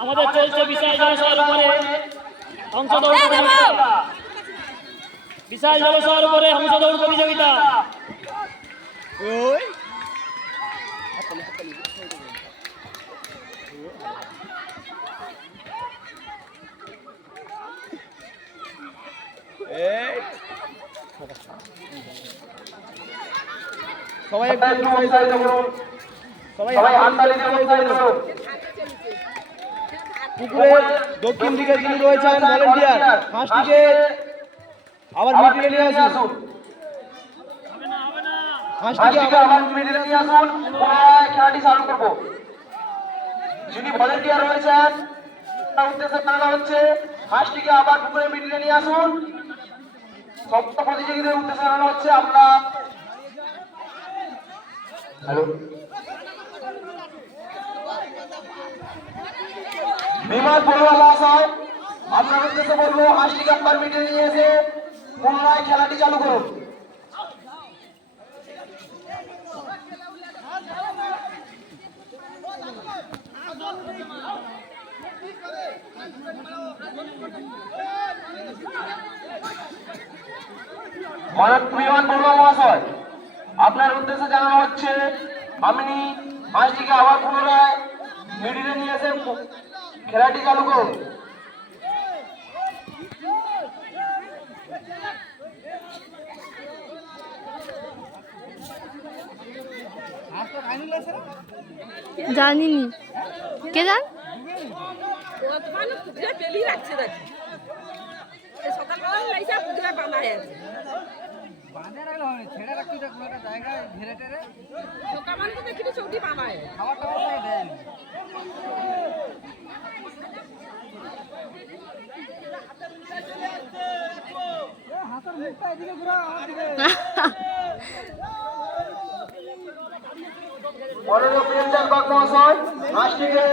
আমাদের চলছে বিশাল জলসার উপরে হংসদৌড় প্রতিযোগিতা। বিশাল জলসার উপরে হংসদৌড় প্রতিযোগিতা। সবাই পুকুরের দক্ষিণ দিকে যিনি রয়েছেন ভলেন্টিয়ার হাঁসটিকে আবার মিডিয়ে নিয়ে আসুন। হাঁসটিকে আবার মিডিয়ে নিয়ে আসুন। খেলাটি চালু করবো। যিনি ভলেন্টিয়ার রয়েছেন তার উদ্দেশ্যে জানানো হচ্ছে হাঁসটিকে আবার পুকুরে মিডিয়ে নিয়ে আসুন। সমস্ত প্রতিযোগীদের উদ্দেশ্যে জানানো হচ্ছে আমরা বিমান পড়ুয়া মহাশয় আপনার উদ্দেশ্যে বলবো হাঁসটিকে আপনার মিডিয়ে নিয়ে এসে পুনরায় খেলাটি চালু করুন। বিমান পড়ুয়া মহাশয় আপনার উদ্দেশ্যে জানানো হচ্ছে আপনি হাঁসটিকে আবার পুনরায় মিডিয়ে নিয়ে এসে খেলাটি চালু করুন। জানিনি কে জান ছেড়ে রাখতে কোনো একটা জায়গায় ঘেরে টেরে সকাল তো দেখি চৌটি বানায় খাবার টাবার দেন হাতের মুখটা এদিকে ঘুরা আমার দিকে বড় প্রিয়ঞ্জন বাগ মহাশয় হাঁসটিকে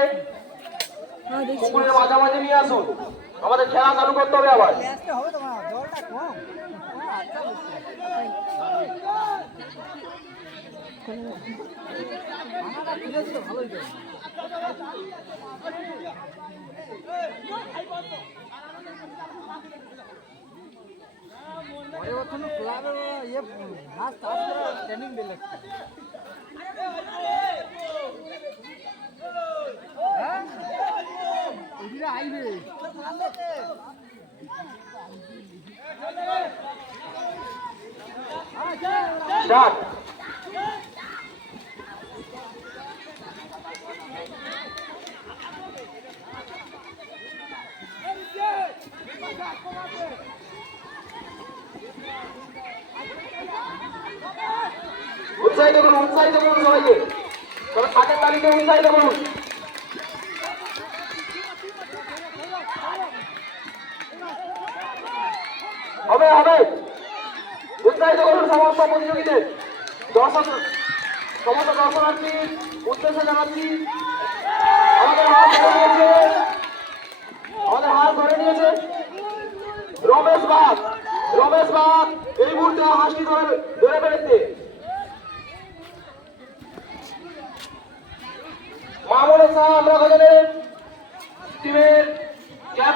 পুকুরের মাঝামাঝি নিয়ে আসুন। আমাদের খেলা চালু করতে হবে আবার। হবে তোমার জলটা কম ক্লাবের ইয়ে ঘাস চাষ করার ট্রেনিং দিলে আইবে স্টার্ট উৎসাহিত করুন সবাইকে তবে হাতের তালিকে উৎসাহিত করুন। হবে হবে উৎসাহিত করুন সমস্ত প্রতিযোগীদের সমস্ত দর্শনার্থীর উদ্দেশ্যে জানাচ্ছি আমাদের হাত ধরে নিয়েছে রমেশ বাগ এই মুহূর্তে হাঁসটি ধরে ফেলেছে। মামুন শাহ আমরা টিমের